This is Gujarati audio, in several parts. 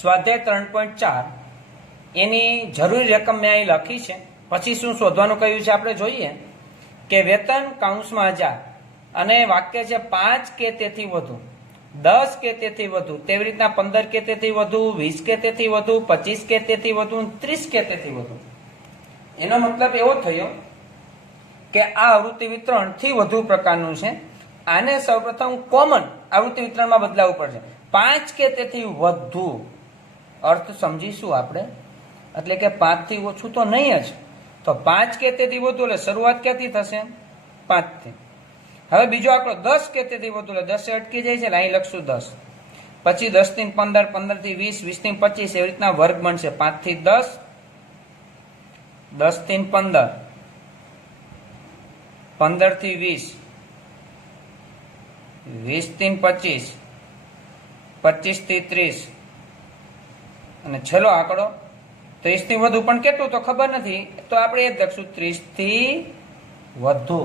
સ્વાધ્યાય 3.4 એની જરૂરી રકમ મેં અહીં લખી છે. પછી શું શોધવાનું કહ્યું છે આપણે જોઈએ કે વેતન કૌંસમાં 1000 અને વાક્ય છે 5 કે તેથી વધુ, 10 કે તેથી વધુ, તેવી રીતના 15 કે તેથી વધુ, 20 કે તેથી વધુ, 25 કે તેથી વધુ, 30 કે તેથી વધુ. એનો મતલબ એવો થયો કે આ આવૃત્તિ વિતરણ થી વધુ પ્રકારનું છે. આને સૌપ્રથમ કોમન આવૃત્તિ વિતરણમાં બદલાવવું પડશે. 5 કે તેથી વધુ અર્થ સમજીશું આપણે, એટલે કે 5 થી ઓછું તો નહીં જ. તો 5 કે તેથી વધુ એટલે શરૂઆત ક્યાંથી થશે? 5 થી. હવે બીજો આંકડો 10 કે તેથી વધુ એટલે 10 અટકી જાય છે એટલે અહીં લખશું 10. પછી 10 થી 15, 15 થી 20, 20 થી 25 એવી રીતના વર્ગ બનશે. 5 થી 10, 10 થી 15, 15 થી 20, 20 થી 25, 25 થી 30 અને છેલ્લો આંકડો 30 થી વધુ, પણ કેટલું તો ખબર નથી, તો આપણે એ જ લખશું 30 થી વધુ.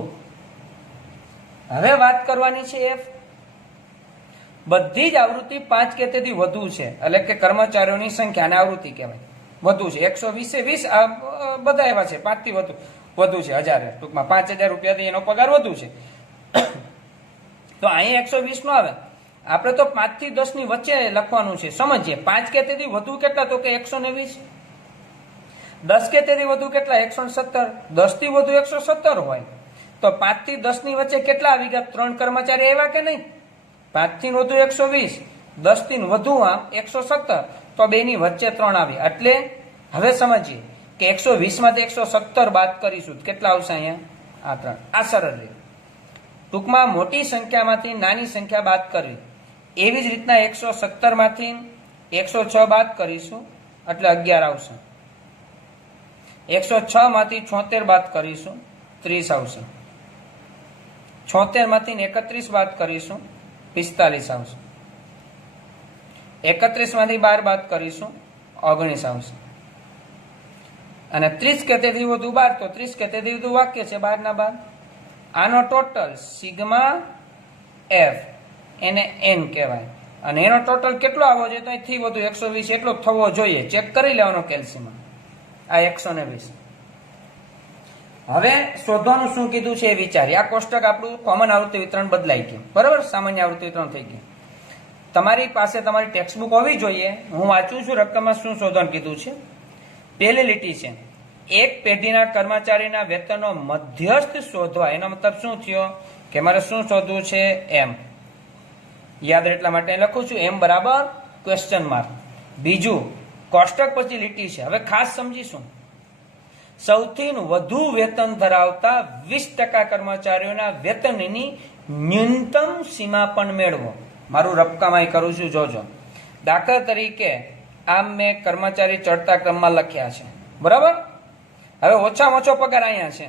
હવે વાત કરવાની છે એફ. બધી જ આવૃત્તિ 5 કે તેથી વધુ છે, એટલે કે કર્મચારીઓની સંખ્યાને આવૃત્તિ કહેવાય. વધુ છે 120 બધા એવા છે 5 થી વધુ છે 1000, ટૂંકમાં 5000 રૂપિયાથી એનો પગાર વધુ છે. તો અહીં 120 નો આવે. આપણે તો 5 થી 10 ની વચ્ચે લખવાનું છે. સમજીએ 5 કે તેથી વધુ કેટલા, તો કે 120. 10 કે તેથી વધુ કેટલા? 117. 10 થી વધુ 117 હોય તો 5 થી 10 ની વચ્ચે કેટલા આવી ગયા? 3 કર્મચારી આવ્યા કે નહીં? 5 થી વધુ 120, 10 થી વધુ આમ 117, તો બે ની વચ્ચે 3 આવી. એટલે હવે સમજીએ કે 120 માંથી 117 બાદ કરીશું, કેટલા આવશે અહીંયા? આ 3. આ સરળ રીત. ટૂંકમાં મોટી સંખ્યામાંથી નાની સંખ્યા બાદ કરવી. એવી જ રીતના 117 માંથી 106 બાદ કરીશું એટલે 11 આવશે. 106 માંથી 76 બાદ કરીશું 30 આવશે. 76 માંથી 31 બાદ કરીશું 45 આવશે. 31 માંથી 12 બાદ કરીશું 19 આવશે. અને 30 કે તેથી વધુ 12, તો 30 કે તેથી વધુ વાક્ય છે 12 ના 12. આનો ટોટલ સિગ્મા એફ, એને એન કહેવાય. અને એનો ટોટલ કેટલો આવવો જોઈએ? તો અહીંથી વધુ 120 એટલો થવો જોઈએ. ચેક કરી લેવાનો કેલ્સીમાં. આ 120. હવે શોધવાનું શું કીધું છે એ વિચારીએ. આ કોષ્ટક આપણું કોમન આવૃત્તિ વિતરણ બદલાઈ ગયું, બરાબર? સામાન્ય આવૃત્તિ વિતરણ થઈ ગયું. તમારી પાસે તમારી ટેક્સ્ટબુક હોવી જોઈએ. હું વાંચું છું રકમમાં શું શોધવાનું કીધું છે. પહેલી લીટી છે, એક પેઢીના કર્મચારીના વેતનનો મધ્યસ્થ શોધવા. એનો મતલબ શું થયો કે મારે શું શોધવું છે? એમ. યાદ એટલા માટે લખું છું એમ બરાબર ક્વેશ્ચન માર્ક. બીજું, કોષ્ટક પછી લીટી છે. હવે ખાસ સમજીશું. સૌથી વધુ વેતન ધરાવતા 20% કર્મચારીઓના વેતનની ન્યૂનતમ સીમા પણ મેળવો. મારું રકમમાં કરું છું, જોજો. દાખલા તરીકે આમ મેં કર્મચારી ચડતા ક્રમમાં લખ્યા છે, બરાબર? હવે ઓછામાં ઓછો પગાર અહીંયા છે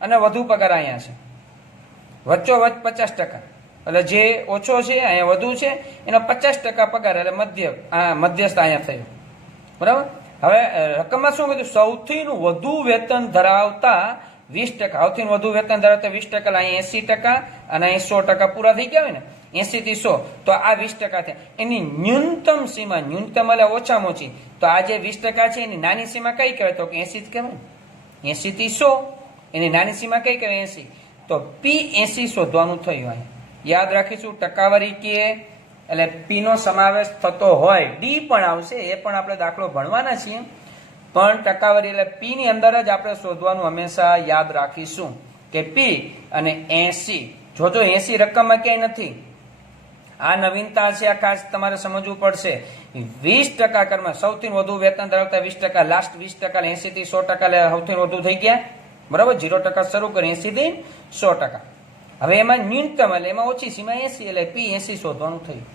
અને વધુ પગાર અહીંયા છે. વચ્ચોવચ 50%, એટલે જે ઓછો છે અહીંયા વધુ છે, એનો 50% પગાર, એટલે મધ્યસ્થ અહીંયા થયો, બરાબર? હવે રકમમાં શું કીધું? સૌથી વધુ વેતન ધરાવતા 20%. સૌથી વધુ વેતન ધરાવતા 20%, અહીં 80% અને અહીં 100% પૂરા થઈ ગયા હોય ને, 80 થી 100, તો આ 20% છે. એની ન્યૂનતમ સીમા, ન્યૂનતમ એટલે ઓછામાં ઓછી, તો આ જે 20% છે એની નાની સીમા કઈ કહેવાય? તો 80 જ કહેવાય. 80 થી 100 એની નાની સીમા કઈ કહેવાય? 80. તો P80 શોધવાનું થયું. અહીં યાદ રાખીશું ટકાવારી કે એટલે P નો સમાવેશ થતો હોય. ડી પણ આવશે, એ પણ આપણે દાખલો ભણવાના છીએ, પણ ટકાવારી એટલે P ની અંદર જ આપણે શોધવાનું હંમેશા યાદ રાખીશું કે P અને 80. જોજો 80 રકમમાં ક્યાંય નથી. આ નવીનતા છે, આ ખાસ તમારે સમજવું પડશે. 20% કર્મ સૌથી વધુ વેતન ધરાવતા 20%, લાસ્ટ 20%, 80 થી 100% સૌથી વધુ થઈ ગયા, બરાબર? 0% શરૂ કરી 80 થી 100%. હવે એમાં ન્યૂનતમ એટલે એમાં ઓછી સીમા 80, એટલે P80 શોધવાનું થયું.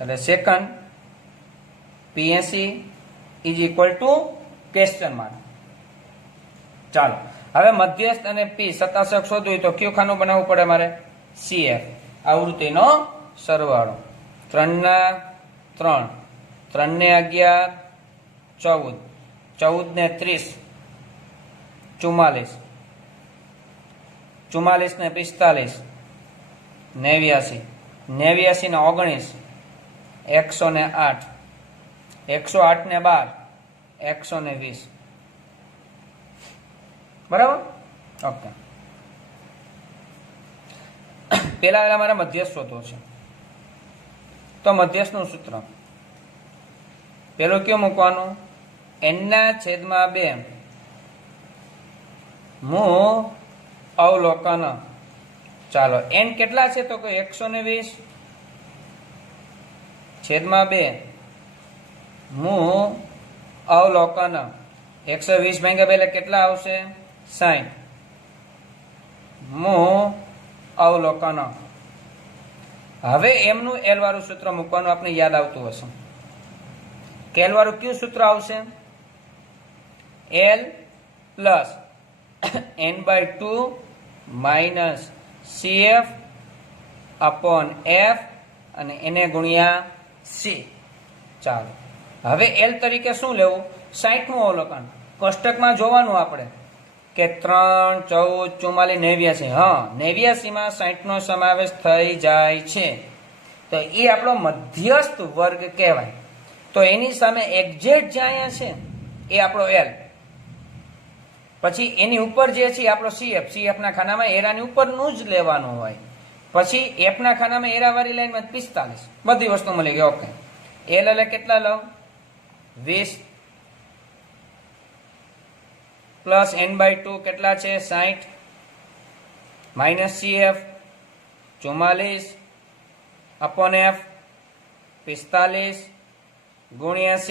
એટલે second P80 is equal to question mark. ચાલો હવે મધ્યસ્થ અને P સતાશક શોધવું હોય તો કયું ખાનું બનાવવું પડે મારે? CF, આવૃત્તિનો સરવાળો. 3 ના 3, 3 ને 11, 14, 14 ને 30, 44, 44 ને 45, 89, 89 ને 19, 108, 108 ને 12, 120. બરાબર? ઓકે. પેલા અમારે મધ્યસ્થ શોધવો છે. તો મધ્યસ્થનું સૂત્ર પેલું કયું મૂકવાનું? n/2 મૂ અવલોકન. ચાલો n કેટલા છે? તો કે 120 /2 મૂ અવલોકન. 120 ભાગ્યા 2 એટલે કેટલા આવશે? 60 મૂ અવલોકન. હવે એમનું એલ વાળું સૂત્ર મૂકવાનું આપણે યાદ આવતું હશે. એલ વાળું કયું સૂત્ર આવશે? L plus n/2 minus CF upon F અને એને ગુણ્યા C. ચાલો હવે એલ તરીકે શું લેવું? 60મું અવલોકન. કોષ્ટકમાં જોવાનું આપણે કે 3, 14, 44, 89. હા, 89 માં 60 નો સમાવેશ થઈ જાય છે. તો એ આપણો મધ્યસ્થ વર્ગ કહેવાય. તો એની સામે એક્ઝેક્ટ જે અહીંયા છે એ આપણો એલ. પછી એની ઉપર જે છે આપણો CF ના ખાનામાં એરાની ઉપરનું જ લેવાનું હોય. પછી F ના ખાનામાં એરાવાળી લાઈનમાં 45. બધી વસ્તુ મળી ગઈ. ઓકે. એલ એટલે કેટલા લઉં? 20 પ્લસ n/2 કેટલા છે? 60 માઇનસ CF 44 અપોન F 45 ગુણ્યા C.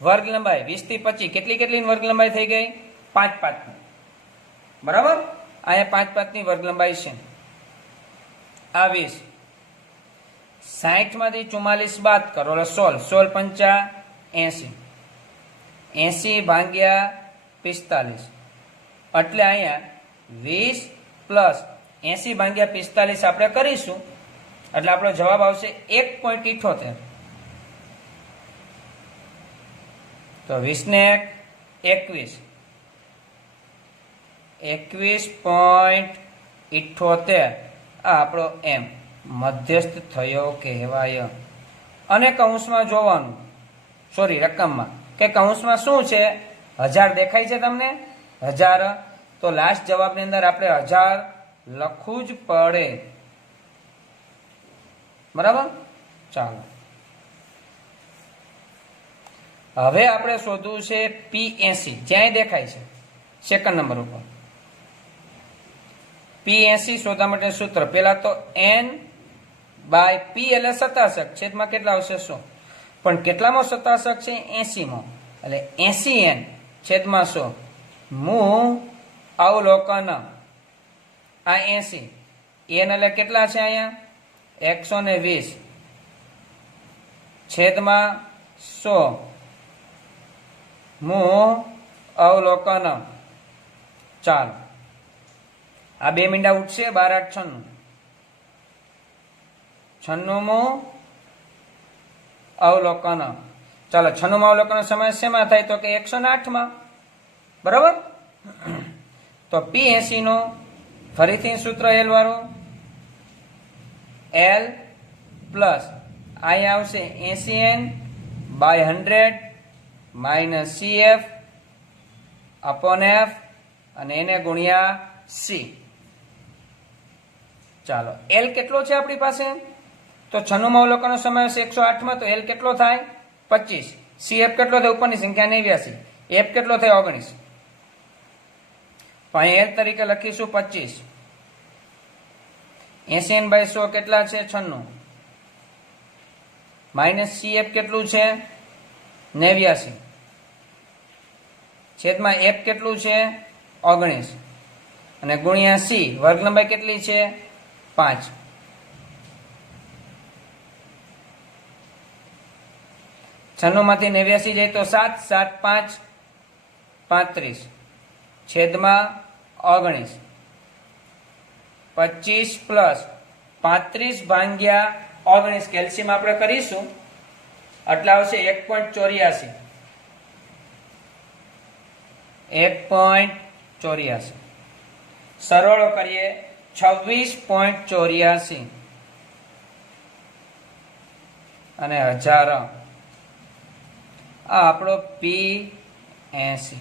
વર્ગ લંબાઈ 20 થી 25 કેટલી વર્ગ લંબાઈ થઈ ગઈ? 5 ની. બરાબર? અહીંયા 5 ની વર્ગ લંબાઈ છે. આ 20 60 માંથી 44 બાદ કરો એટલે 16 પંચા 80 80 ભાગ્યા 45 એટલે અહીંયા 20 પ્લસ 80 ભાગ્યા 45 આપણે કરીશું એટલે આપણો જવાબ આવશે 1.78. તો 20 ને 1 21.78 આ આપણો એમ મધ્યસ્થ થયો કહેવાય. અને કૌંસમાં જોવાનું, સોરી રકમમાં, કે કૌંસમાં શું છે? 1000 દેખાય છે તમને? 1000. તો લાસ્ટ જવાબની અંદર આપણે 1000 લખવું જ પડે. બરાબર? ચાલો હવે આપણે શોધવું છે P80. જ્યાંય દેખાય છે સેકન્ડ નંબર ઉપર. P80 શોધવા માટે સૂત્ર પેલા તો n/p એટલે શતાંશક. છેદમાં કેટલા આવશે? 100. પણ કેટલામાં શતાંશક છે? 80માં. એટલે 80n છેદમાં 100 મૂ અવલોકન. આ 80 n એટલે કેટલા છે અહીંયા? 120 છેદમાં 100 મૂ અવલોકન. ચાલો આ 2 મીંડા ઉઠશે. 12 8 96 મૂ અવલોકન. ચાલો 96 માં અવલોકન સમાવેશ શેમાં થાય? તો કે 108 માં. બરાબર? તો P80 નો ફરીથી સૂત્ર એલ વાળું. એલ પ્લસ અહીંયા આવશે 80n/100 minus CF upon F અને એને ગુણ્યા C. ચાલો એલ કેટલો છે આપણી પાસે? તો 96 માં અવલોકનનો સમાવેશ 108 માં. તો એલ કેટલો થાય? 25. CF કેટલો થાય? ઉપરની સંખ્યા 89. F કેટલો થાય? 19. તો અહીં એલ તરીકે લખીશું 25. 80n/100 કેટલા છે? 96 માઇનસ CF કેટલું છે? 89 છેદમાં F કેટલું છે? 19 અને ગુણ્યા C. વર્ગ લંબાઈ કેટલી છે? 5. છન્નું માંથી 89 જાય તો 7 7 5 35 છેદમાં 19 25 પ્લસ 35 ભાગ્યા 19 કેલ્શિયમ આપણે કરીશું એટલે આવશે 1.84. 1.84 સરળ કરીએ 26.84. અને 1000 આ આપણો P80.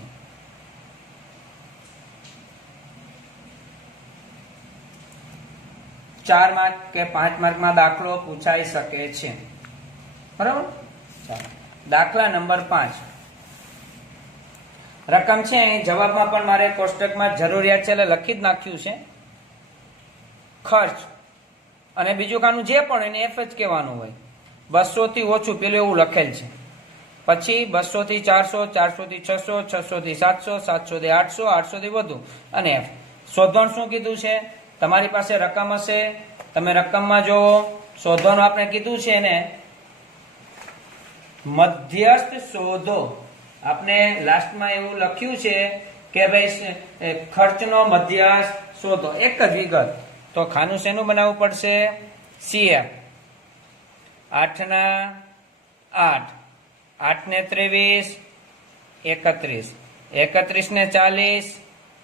ચાર માર્ક કે 5 માર્કમાં દાખલો પૂછાઈ શકે છે. બરાબર. ચાલો દાખલા નંબર 5. રકમ છે અહીં જવાબમાં પણ મારે કોષ્ટકમાં જરૂરિયાત છે એટલે લખી જ નાખ્યું છે. ખર્ચ અને બીજું કાનું જે પણ એને F જ કહેવાનું હોય. 200 થી ઓછું પેલું એવું લખેલ છે. પછી 200 થી 400, 400 થી 600, 600 થી 700, 700 થી 800, 800 થી વધુ અને F. શોધવાનું શું કીધું છે? તમારી પાસે રકમ હશે, તમે રકમમાં જોવો. શોધવાનું આપણે કીધું છે ને મધ્યસ્થ શોધો. આપણે લાસ્ટમાં એવું લખ્યું છે કે ભાઈ ખર્ચનો મધ્યસ્થ શોધો. એક જ વિગત. તો ખાનું શેનું બનાવવું પડશે? CF. 8 ના 8, 8 ને 23, 31, 31 ને 40,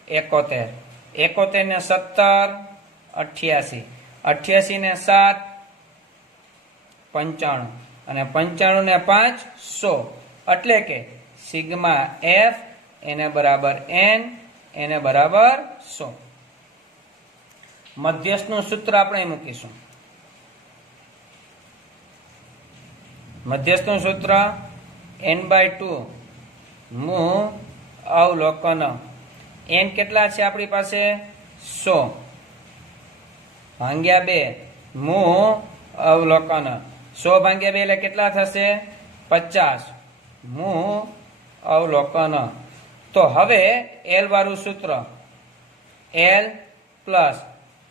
71, 71 ને 17, 88, 88 ને 7, 95 અને 95 ને 5, 100. એટલે કે સિગ્મા F એને બરાબર N, એને બરાબર 100. મધ્યસ્થનું સૂત્ર આપણે મૂકીશું. મધ્યસ્થનું સૂત્ર N/2 મું અવલોકન. N કેટલા છે આપણી પાસે? 100 ભાગ્યા 2 મું અવલોકન. 100 ભાગ્યા 2 એટલે કેટલા થશે? 50 મું અવલોકન. તો હવે L વાળું સૂત્ર L plus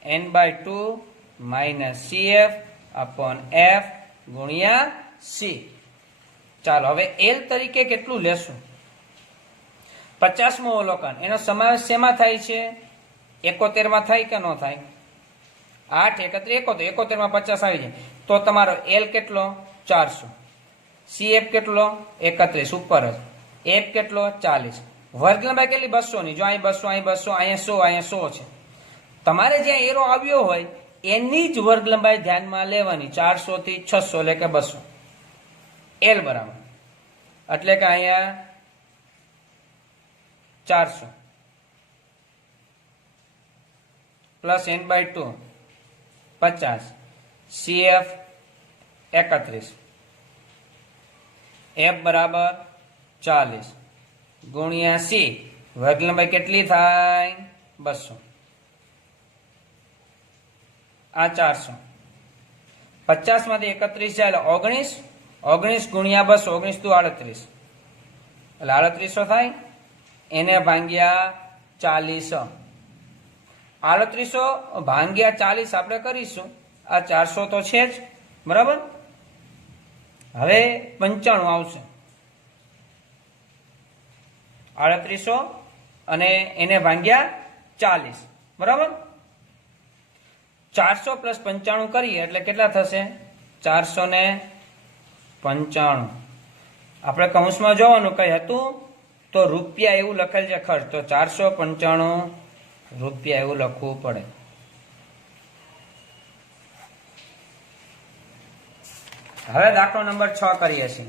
N/2 minus CF upon F ગુણ્યા C. ચાલો હવે L તરીકે કેટલું લેશું? 50મું અવલોકન. એનો સમાવેશ શેમાં થાય છે? 71 માં થાય કે ન થાય? 8, 71, 71 માં 50 આવી જાય. તો તમારો L કેટલો? 400. CF કેટલો? 31 ઉપર જ. F કેટલો? 40. વર્ગ લંબાઈ કેટલી? 200 ની. જો અહીં 200, અહીં 200, અહીંયા 100, અહીંયા 100 છે. તમારે જ્યાં એરો આવ્યો હોય એની જ વર્ગ લંબાઈ ધ્યાનમાં લેવાની. 400 થી 600 એટલે કે 200. L બરાબર એટલે કે અહીંયા 400 પ્લસ N/2 50, CF 31, F બરાબર 40 ગુણ્યા C. વર્ગ લંબાઈ કેટલી થાય? 200. આ 400. 50 માંથી 31 જાય એટલે 19. 19 ગુણ્યા 200, 19 × 38 એટલે 3800 થાય. એને ભાંગ્યા 40. 3800 ભાંગ્યા 40 આપણે કરીશું. આ 400 તો છે જ. બરાબર. હવે 95 આવશે. 3800 અને એને ભાંગ્યા 40. બરાબર. 400 પ્લસ 95 કરીએ એટલે કેટલા થશે? 495. આપણે કૌંસમાં જોવાનું કઈ હતું તો રૂપિયા એવું લખેલ છે ખર્ચ. તો 495 રૂપિયા એવું લખવું પડે. હવે દાખલો નંબર 6 કરીએ છીએ.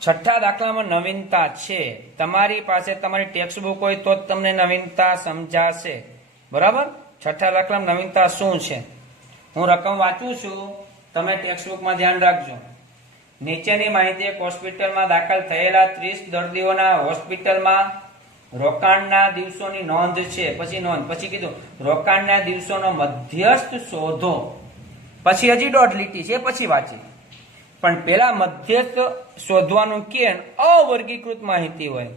છઠ્ઠા દાખલામાં નવીનતા છે. તમારી પાસે તમારી ટેક્સ્ટ બુક હોય તો જ તમને નવીનતા સમજાશે. બરાબર. છઠ્ઠા દાખલામાં નવીનતા શું છે? હું રકમ વાંચું છું, તમે ટેક્સ્ટ બુકમાં ધ્યાન રાખજો. નીચેની માહિતી એક હોસ્પિટલમાં દાખલ થયેલા 30 દર્દીઓના હોસ્પિટલમાં રોકાણના દિવસોની નોંધ છે. પછી નોંધ, પછી કીધું રોકાણના દિવસોનો મધ્યસ્થ શોધો. પછી હજી દોઢ લીટી છે, પછી વાંચી. પણ પેલા મધ્યસ્થ શોધવાનું કે અવર્ગીકૃત માહિતી હોય.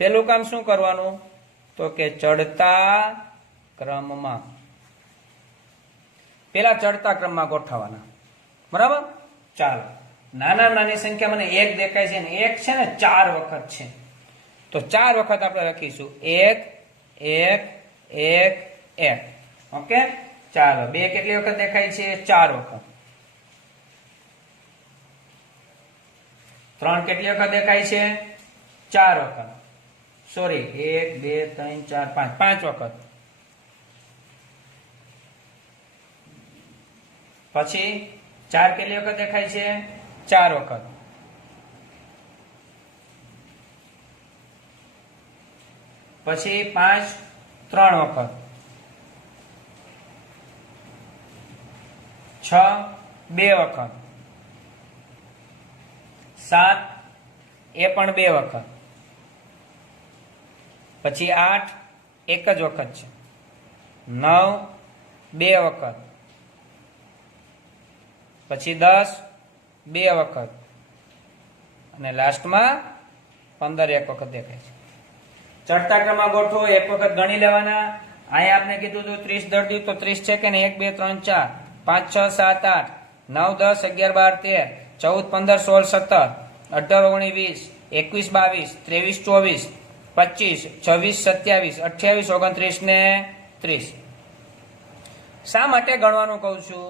પેલું કામ શું કરવાનું? તો કે ચડતા ક્રમમાં. પેલા ચડતા ક્રમમાં ગોઠવવાના. બરાબર. ચાલો. નાની સંખ્યા મને 1 દેખાય છે ને 1 છે ને 4 વખત છે. તો 4 વખત આપણે લખીશું 1 1 1 1. ઓકે. ચાલો. 2 કેટલી વખત દેખાય છે? 4 વખત. 3 કેટલી વખત દેખાય છે? 4 વખત. સોરી, 1 2 3 4 5 વખત. પછી 4 કેટલી વખત દેખાય છે? 4 વખત. પછી 5 3 વખત, 6 2 વખત, 7 એ પણ 2 વખત, પછી 8 એક જ વખત છે, 9 2 વખત, પછી 10 2 વખત અને લાસ્ટમાં 15 એક વખત દેખાય છે. ચડતા ક્રમમાં ગોઠવો, એક વખત ગણી લેવાના. અહીંયા આપણે કીધું હતું 30 દર્દી, તો 30 છે કે નહીં? 1 2 3 4 5 6 7 8 9 10 11 12 13 14 15 16 17 18 19 20 21 22 23 24 25 26 27 28 29 ને 30. શા માટે ગણવાનું કહું છું?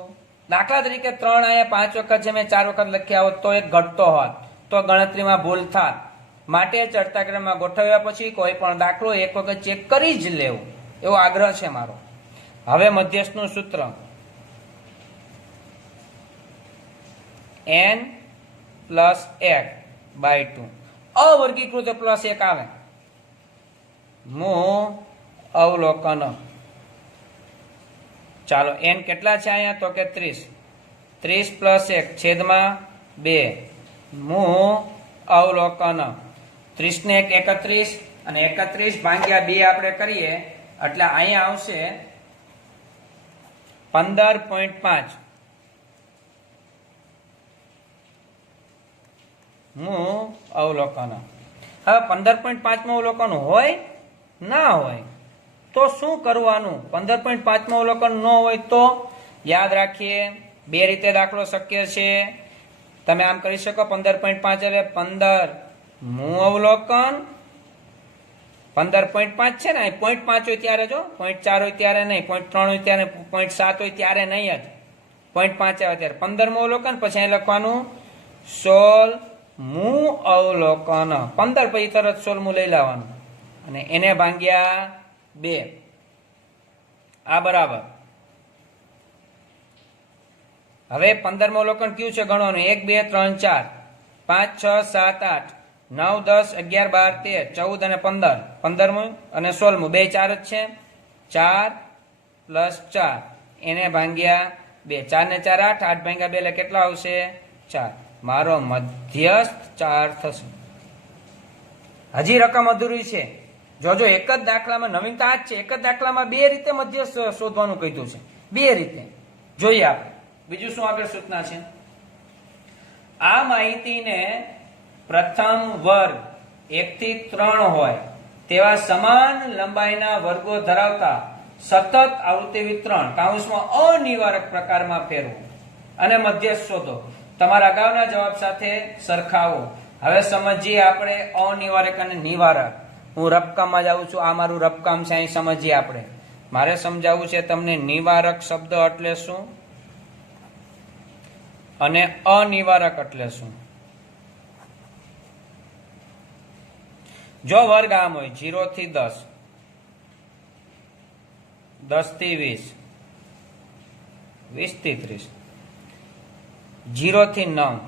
દાખલા તરીકે 3 અહીંયા 5 વખત છે, મેં 4 વખત લખ્યા હોત તો એક ઘટતો હોત તો ગણતરીમાં ભૂલ થાત. માટે ચડતા ક્રમમાં ગોઠવ્યા પછી કોઈ પણ દાખલો એક વખત ચેક કરી જ લેવું, એવો આગ્રહ છે મારો. હવે મધ્યસ્થનું સૂત્ર n + 1/2 અવર્ગીકૃત +1 આવે. મૂ અવલોકન. ચાલો n કેટલા છે અહીંયા? તો કે 30. 30 + 1 છેદમાં 2 મૂ અવલોકન. 30 ને 1 31 અને 31 ભાગ્યા 2 આપણે કરીએ એટલે અહીંયા આવશે 15.5 મૂ અવલોકન. હવે 15.5 માં અવલોકન હોય ના હોય તો શું કરવાનું? 15.5 માં અવલોકન ન હોય તો યાદ રાખીએ, બે રીતે દાખલો શક્ય છે. તમે આમ કરી શકો, 15.5 એટલે 15 મૂ અવલોકન. 15.5 છે ને, 0.5 હોય ત્યારે જો, 0.4 હોય ત્યારે નહીં, 0.3 હોય ત્યારે, 0.7 હોય ત્યારે નહીં જ, 0.5 આવે ત્યારે 15 મૂ અવલોકન. પછી અહીં લખવાનું 16 મૂ અવલોકન. 15 પછી તરત 16 મૂ લઈ લાવવાનું અને એને ભાગ્યા 2. આ બરાબર. હવે 15 મૂ અવલોકન કયું છે ગણવાનું? 1 2 3 4 5 6 7 8 9 10 11 12 13 14 અને 15. 15 મૂ અને 16 મૂ, બે 4 જ છે. 4 + 4 એને ભાગ્યા 2. 4 ને 4 8, 8 ભાગ્યા 2 એટલે કેટલા આવશે? 4. મારો મધ્યસ્થ 4 થશે. હજી રકમ અધૂરી છે. જોજો, એક જ દાખલામાં નવીનતા આ જ છે. એક જ દાખલામાં બે રીતે મધ્યસ્થ શોધવાનું કીધું છે. બે રીતે જોઈએ આપણે. બીજું શું આગળ સૂચના છે? આ માહિતીને પ્રથમ વર્ગ 1 થી 3 હોય તેવા સમાન લંબાઈના વર્ગો ધરાવતા સતત આવૃત્તિ વિતરણ કૌંસમાં અનિવારક પ્રકારમાં ફેરવો અને મધ્યસ્થ શોધો. તમારા અગાઉના જવાબ સાથે સરખાવો. હવે સમજીએ આપણે અનિવારક અને નિવારક. હું રબકામમાં જાઉં છું, આ મારું રબકામ છે, અહીં સમજીએ આપણે. મારે સમજાવવું છે તમને નિવારક શબ્દ એટલે શું અને અનિવારક એટલે શું. જો વર્ગ આમ હોય 0 થી 10, 10 થી 20, 20 થી 30, 0 થી 9,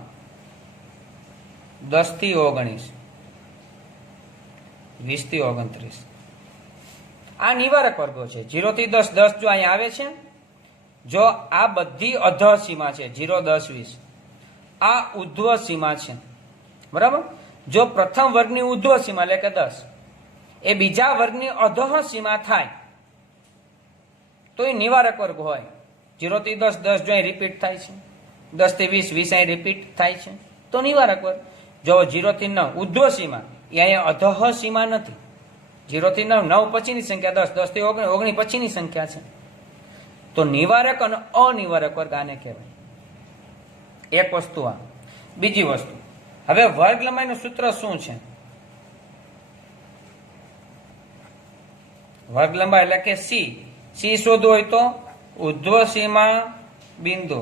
10 થી 19, 20 થી 29. આ નિવારક વર્ગો છે. 0 થી 10, 10 જો અહીંયા આવે છે, જો આ બધી અધઃ સીમા છે, 0 10 20, આ ઉધ્વ સીમા છે, બરાબર. જો પ્રથમ વર્ગની ઉધ્વ સીમા એટલે કે 10 એ બીજા વર્ગની અધઃ સીમા થાય તો એ નિવારક વર્ગ હોય. 0 થી 10, 10 જો અહીં રિપીટ થાય છે, 10 થી 20, 20 અહીં રિપીટ થાય છે તો નિવારક વર્ગ. જો 0 થી 9 ઉધ્વ સીમા, એ અહીંયા અધઃ સીમા નથી. 0 થી 9, 9 પછીની સંખ્યા 10, 10 થી 19, 19 પછીની સંખ્યા છે. તો નિવારક અને અનિવારક વર્ગ આને કહેવાય. એક વસ્તુ આ. બીજી વસ્તુ, હવે વર્ગ લંબાઈનું સૂત્ર શું છે? વર્ગ લંબાઈ એટલે કે સી શોધવું હોય તો ઉધ્વ સીમા બિંદુ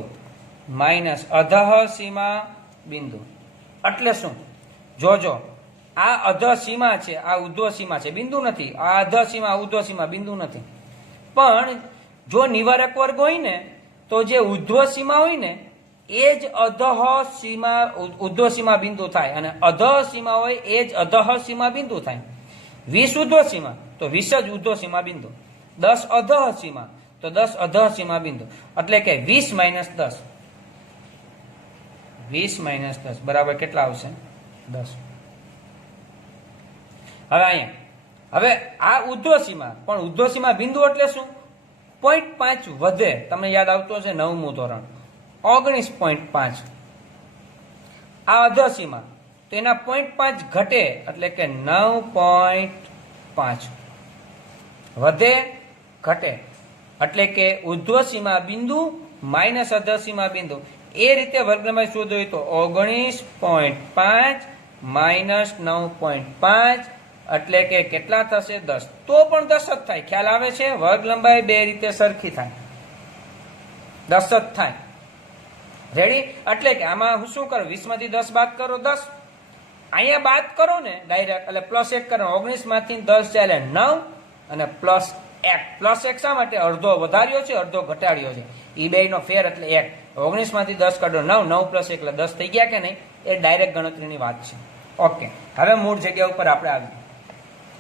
માઇનસ અધઃ સીમા બિંદુ. એટલે શું? જોજો, આ અધઃ સીમા છે, આ ઉધ્વ સીમા છે, બિંદુ નથી. આ અધઃ સીમા, ઉધ્વ સીમા, બિંદુ નથી. પણ જો નિવારક વર્ગ હોય ને તો જે ઉધ્વ સીમા હોય ને એ જ અધઃ સીમા ઉર્ધ્વ સીમા બિંદુ થાય, અને અધઃ સીમા હોય એ જ અધઃ સીમા બિંદુ થાય. 20 ઉર્ધ્વ સીમા તો 20 જ ઉર્ધ્વ સીમા બિંદુ, 10 અધઃ સીમા તો 10 અધઃ સીમા બિંદુ, એટલે કે 20 માઇનસ 10, 20 માઇનસ 10 બરાબર કેટલા આવશે? 10. હવે અહીંયા હવે આ ઉર્ધ્વ સીમા, પણ ઉર્ધ્વ સીમા બિંદુ એટલે શું? 0.5 વધે, તમને યાદ આવતું હશે 9મું ધોરણ, 19.5. આ અધઃ સીમા તો એના 0.5 ઘટે એટલે કે 9.5 વધે ઘટે એટલે કે ઉર્ધ્વ સીમા બિંદુ માઇનસ અધઃ સીમા બિંદુ. એ રીતે વર્ગલંબાઈ શોધવી હોય તો 19.5 માઇનસ 9.5 એટલે કે કેટલા થશે? 10. તો પણ 10 જ થાય. ખ્યાલ આવે છે? વર્ગલંબાઈ બે રીતે સરખી થાય, 10 જ થાય. રેડી? એટલે કે આમાં હું શું કરું? 20 માંથી 10 બાદ કરો 10, અહીંયા બાદ કરો ને ડાયરેક્ટ, એટલે પ્લસ 1 કરો. 19 માંથી 10 જાય એટલે 9 અને પ્લસ 1. પ્લસ 1 શા માટે? અડધો વધાર્યો છે, અડધો ઘટાડ્યો છે, એ બે નો ફેર એટલે 1. 19 માંથી 10 કાઢો 9, 9 પ્લસ 1 એટલે 10 થઈ ગયા કે નહીં? એ ડાયરેક્ટ ગણતરીની વાત છે. ઓકે, હવે મૂળ જગ્યા ઉપર આપણે આવી.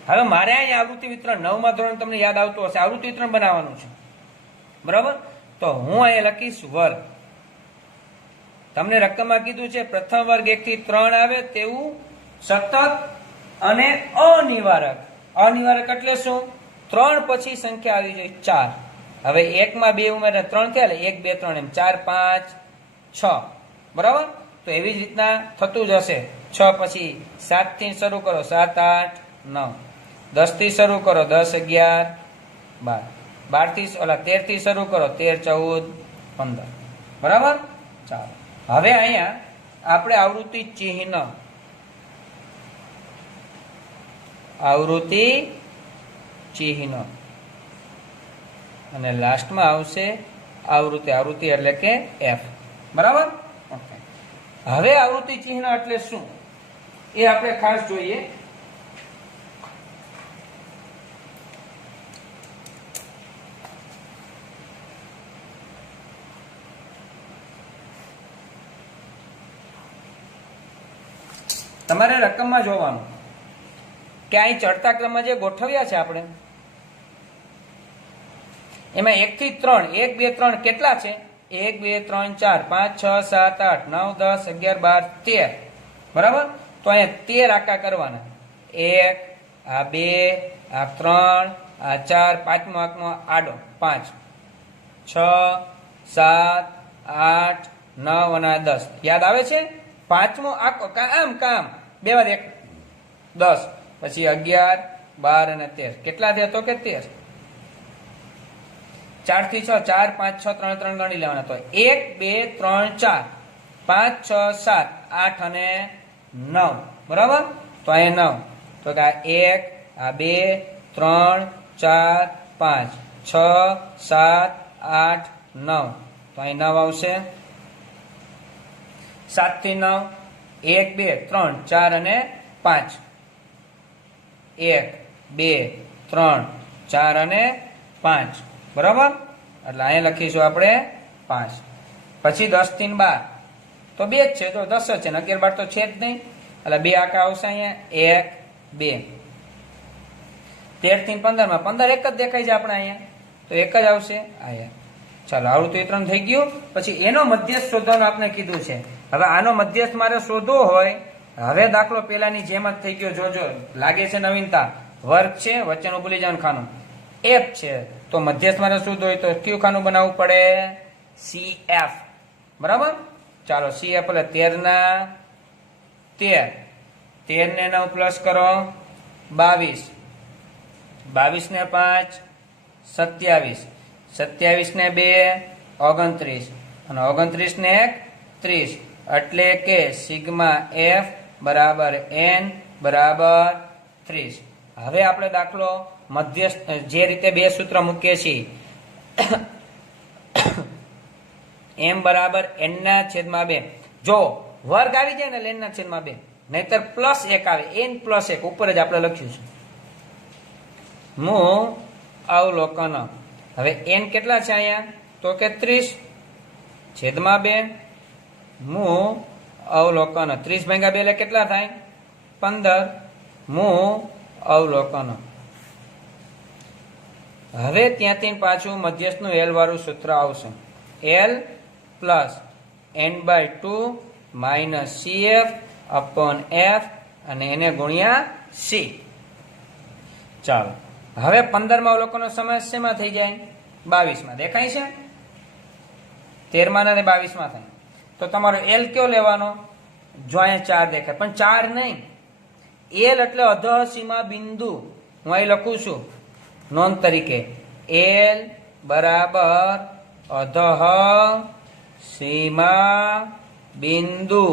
હવે મારે અહીંયા આવૃત્તિ વિતરણ 9મા ધોરણ તમને યાદ આવતું હશે, આવૃત્તિ વિતરણ બનાવવાનું છે, બરાબર? તો હું અહીંયા લખીશ વર્ગ. તમને રકમમાં કીધું છે પ્રથમ વર્ગ 1 થી 3 આવે તેવું સતત અને અનિવારક. અનિવારક એટલે શું? 3 પછી સંખ્યા આવી જોઈએ 4. હવે 1 માં 2 ઉમેરે 3 થયા, એટલે 1 2 3 એમ 4 5 6, બરાબર? તો એવી જ રીતના થતું જ હશે. 6 પછી 7 થી શરૂ કરો, 7 8 9. 10 થી શરૂ કરો, 10 11 12. 12 થી 13 થી શરૂ કરો, 13 14 15, બરાબર? ચાલો, હવે અહીંયા આપણે આવૃત્તિ ચિહ્ન, આવૃત્તિ ચિહ્ન અને લાસ્ટમાં આવશે આવૃત્તિ. આવૃત્તિ એટલે કે F, બરાબર? ઓકે, હવે આવૃત્તિ ચિહ્ન એટલે શું એ આપણે ખાસ જોઈએ. તમારે રકમમાં જોવાનું કે અહીં ચડતા ક્રમમાં જે ગોઠવ્યા છે આપણે, એમાં 1 થી 3, 1 2 3 કેટલા છે? 1 2 3 4 5 6 7 8 9 10 11 12 13, બરાબર? તો અહીંયા 13 આકા કરવાના. 1 આ 2 આ 3 આ 4, પાંચમો આંકનો આડો 5 6 7 8 9 અને 10. યાદ આવે છે? પાંચમો આંકો કામ 2 વાર 1 10, પછી 11 12 અને 13 કેટલા થયા? તો કે 13. 4 થી 6 4 5 6 3 3 ગણી લેવાના. તો 1 2 3 4 5 6 7 8 અને 9, બરાબર? તો અહીંયા 9. તો કે આ 1 આ 2 3 4 5 6 7 8 9, તો અહીં 9 આવશે. 7 થી 9 1 2 3 4 અને 5, 1 2 3 4 અને 5, બરાબર? એટલે અહીંયા લખીશું આપણે 5. પછી 10 થી 12 તો 2 જ છે, તો 10 જ છે, 11 12 તો છે જ નહીં, એટલે 2 આંકા આવશે અહીંયા 1 2. 13 થી 15 માં 15 એક જ દેખાય છે આપણે અહીંયા, તો એક જ આવશે અહીંયા. ચાલો, આવૃત્તિ વિતરણ થઈ ગયું. પછી એનો મધ્યસ્થ શોધવાનું આપણે કીધું છે. હવે આનો મધ્યસ્થ મારે શોધવો હોય, હવે દાખલો પેલાની જેમ જ થઈ ગયો. જોજો, લાગે છે નવીનતા. વર્ગ છે, વચ્ચેનું ભૂલી જવાનું ખાનું. F છે, તો મધ્યસ્થ મારે શોધવું હોય તો કયું ખાનું બનાવવું પડે? CF, બરાબર? ચાલો, CF એટલે 13 ના 13, 13 ને 9 પ્લસ કરો 22, 22 ને 5 27, 27 ને 2 29 અને 29 ને 1 30, એટલે કે સિગ્મા F બરાબર N બરાબર 30. હવે આપણે દાખલો મધ્યસ્થ જે રીતે બે સૂત્ર મૂકીએ છીએ, M બરાબર N ના છેદમાં 2. જો વર્ગ આવી જાય ને N ના છેદમાં 2, નહીતર પ્લસ 1 આવે, N પ્લસ 1 ઉપર જ આપણે લખ્યું છે. હું અવલોકન. હવે N કેટલા છે અહીંયા? તો કે 30 છેદમાં 2 મૂ અવલોકન 30 ભાગ્યા 2 એટલે કેટલા થાય 15 મૂ અવલોકન. હવે ત્યાંથી પાછું મધ્યસ્થનું એલ વાળું સૂત્ર આવશે L plus n/2 minus CF upon F અને એને ગુણ્યા C. ચાલો હવે 15 અવલોકનનો સમાસ શેમાં થઈ જાય 22 દેખાય છે 13 અને 22 થાય. તો તમારો એલ કયો લેવાનો જો અહીંયા 4 દેખાય પણ 4 નહીં એલ એટલે અધઃ સીમા બિંદુ. હું અહીં લખું છું નોંધ તરીકે એલ બરાબર અધઃ સીમા બિંદુ.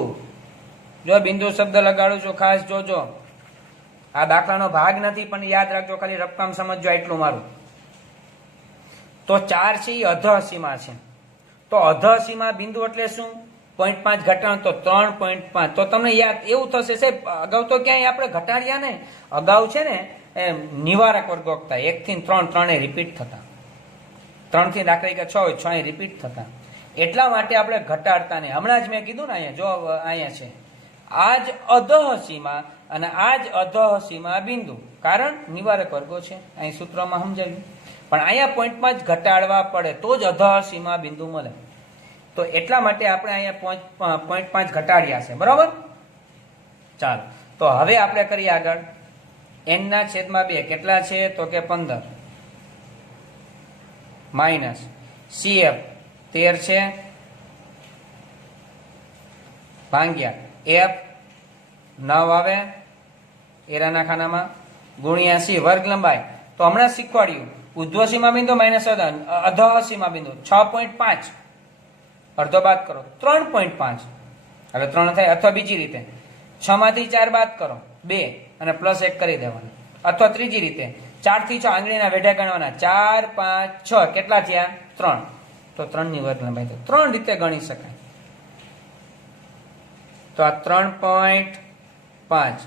જો બિંદુ શબ્દ લગાડું છું ખાસ જોજો. આ દાખલાનો ભાગ નથી પણ યાદ રાખજો ખાલી રકમ સમજજો એટલું મારું. તો 4 છે એ અધઃ સીમા છે. તો અધઃ સીમા બિંદુ એટલે શું 0.5 ઘટાડો તો 3.5. તો તમને યાદ એવું થશે સાહેબ અગાઉ તો ક્યાંય આપણે ઘટાડ્યા ને અગાઉ છે ને નિવારક વર્ગો 1 થી 3 3 રિપીટ થતા 3 થી દાખલા કે 6 હોય 6 રિપીટ થતા એટલા માટે આપણે ઘટાડતા ને હમણાં જ મેં કીધું ને અહીંયા જો અહીંયા છે આ જ અધઃ સીમા અને આ જ અધઃ સીમા બિંદુ કારણ નિવારક વર્ગો છે અહીં સૂત્રમાં સમજાવ્યું પણ અહીંયા 0.5 ઘટાડવા પડે તો જ અધઃ સીમા બિંદુ મળે. તો એટલા માટે આપણે અહીંયા 0.5 ઘટાડ્યા છે બરાબર. ચાલો તો હવે આપણે કરીએ આગળ n/2 કેટલા છે તો કે 15 માઇનસ CF 13 છે ભાગ્યા F 9 આવે એરાના ખાનામાં ગુણ્યા C વર્ગ લંબાઈ. તો હમણાં શીખવાડ્યું ઉધ્વ સીમા બિંદુ માઇનસ અધઃ સીમા બિંદુ 6.5 અડધો બાદ કરો 3.5 હવે 3 થાય અથવા બીજી રીતે 6 માંથી 4 બાદ કરો 2 અને પ્લસ 1 કરી દેવાનું અથવા ત્રીજી રીતે 4 થી 6 આંગળીના વેઢા ગણવાના 4 5 6 કેટલા થયા 3. તો 3 ની વર્ગ લંબાઈ તો 3 રીતે ગણી શકાય. તો આ 3.5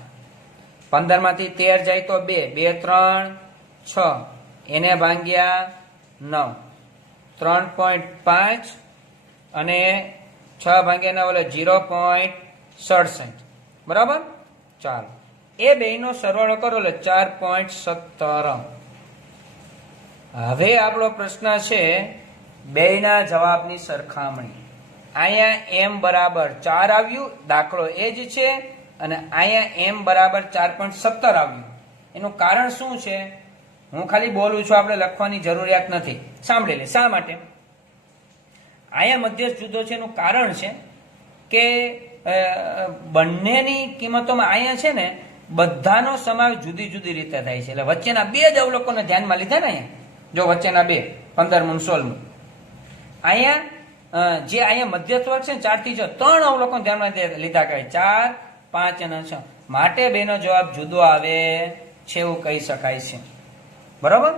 15 માંથી 13 જાય તો 2 2 3 6 એને ભાગ્યા 9 3.5 અને 6 ભાગ્યા 9 એટલે 0.67 બરાબર. ચાલો એ બેયનો સરવાળો કરો એટલે 4.17. હવે આપણો પ્રશ્ન છે બેયના જવાબની સરખામણી. અહીંયા m બરાબર 4 આવ્યું દાખલો એ જ છે અને અહીંયા m બરાબર 4.17 આવ્યું. એનું કારણ શું છે હું ખાલી બોલું છું આપણે લખવાની જરૂરિયાત નથી. સાંભળી લે શા માટે અહીંયા મધ્યસ્થ જુદો છે એનું કારણ છે કે બંનેની કિંમતોમાં અહીંયા છે ને બધાનો સમાવેશ જુદી જુદી રીતે થાય છે એટલે વચ્ચેના બે જ અવલોકનો ધ્યાનમાં લીધા ને અહીંયા જો વચ્ચેના બે 15 16 અહીંયા જે અહીંયા મધ્યસ્થ વર્ગ છે ને 4 થી 6 3 અવલોકન ધ્યાનમાં લીધા કહે 4 5 અને 6 માટે બેનો જવાબ જુદો આવે છે એવું કહી શકાય છે બરોબર.